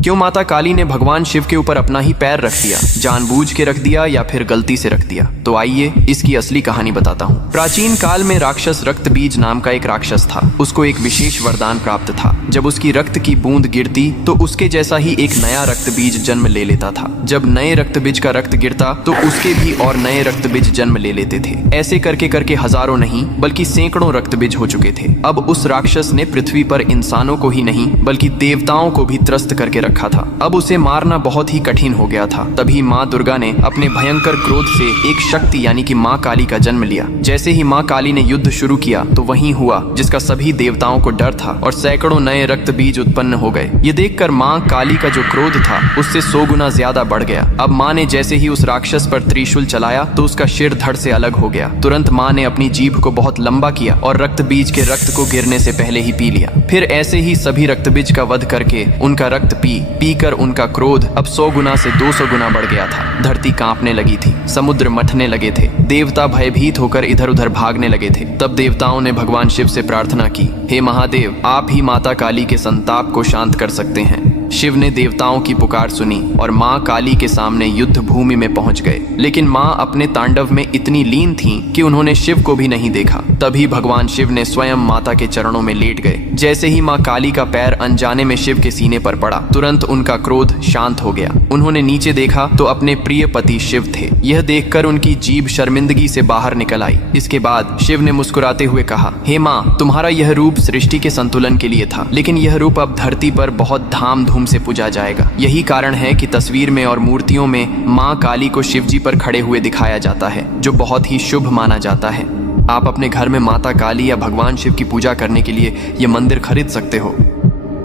क्यों माता काली ने भगवान शिव के ऊपर अपना ही पैर रख दिया? जानबूझ के रख दिया या फिर गलती से रख दिया? तो आइए इसकी असली कहानी बताता हूँ। प्राचीन काल में राक्षस रक्तबीज नाम का एक राक्षस था। उसको एक विशेष वरदान प्राप्त था। जब उसकी रक्त की बूंद गिरती तो उसके जैसा ही एक नया रक्तबीज जन्म ले लेता था। जब नए रक्तबीज का रक्त गिरता तो उसके भी और नए रक्तबीज जन्म ले लेते थे। ऐसे करके करके हजारों नहीं बल्कि सैकड़ों रक्तबीज हो चुके थे। अब उस राक्षस ने पृथ्वी पर इंसानों को ही नहीं बल्कि देवताओं को भी त्रस्त करके रखा था। अब उसे मारना बहुत ही कठिन हो गया था। तभी माँ दुर्गा ने अपने भयंकर क्रोध से एक शक्ति यानी कि माँ काली का जन्म लिया। जैसे ही माँ काली ने युद्ध शुरू किया तो वही हुआ जिसका सभी देवताओं को डर था और सैकड़ों नए रक्त बीज उत्पन्न हो गए। ये देखकर माँ काली का जो क्रोध था उससे 100 गुना ज्यादा बढ़ गया। अब माँ ने जैसे ही उस राक्षस पर त्रिशूल चलाया तो उसका सिर धड़ से अलग हो गया। तुरंत माँ ने अपनी जीभ को बहुत लंबा किया और रक्त बीज के रक्त को गिरने से पहले ही पी लिया। फिर ऐसे ही सभी रक्त बीज का वध करके उनका रक्त पी कर उनका क्रोध अब 100 गुना से 200 गुना बढ़ गया था। धरती कांपने लगी थी, समुद्र मथने लगे थे, देवता भयभीत होकर इधर उधर भागने लगे थे। तब देवताओं ने भगवान शिव से प्रार्थना की, हे महादेव, आप ही माता काली के संताप को शांत कर सकते हैं। शिव ने देवताओं की पुकार सुनी और माँ काली के सामने युद्ध भूमि में पहुंच गए। लेकिन माँ अपने तांडव में इतनी लीन थीं कि उन्होंने शिव को भी नहीं देखा। तभी भगवान शिव ने स्वयं माता के चरणों में लेट गए। जैसे ही माँ काली का पैर अनजाने में शिव के सीने पर पड़ा तुरंत उनका क्रोध शांत हो गया। उन्होंने नीचे देखा तो अपने प्रिय पति शिव थे। यह देखकर उनकी जीभ शर्मिंदगी से बाहर निकल आई। इसके बाद शिव ने मुस्कुराते हुए कहा, हे माँ, तुम्हारा यह रूप सृष्टि के संतुलन के लिए था, लेकिन यह रूप अब धरती पर बहुत धाम धूम से पूजा जाएगा। यही कारण है कि तस्वीर में और मूर्तियों में माँ काली को शिवजी पर खड़े हुए दिखाया जाता है, जो बहुत ही शुभ माना जाता है। आप अपने घर में माता काली या भगवान शिव की पूजा करने के लिए ये मंदिर खरीद सकते हो,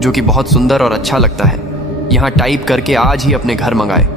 जो कि बहुत सुंदर और अच्छा लगता है। यहाँ टाइप करके आज ही अपने घर मंगाए।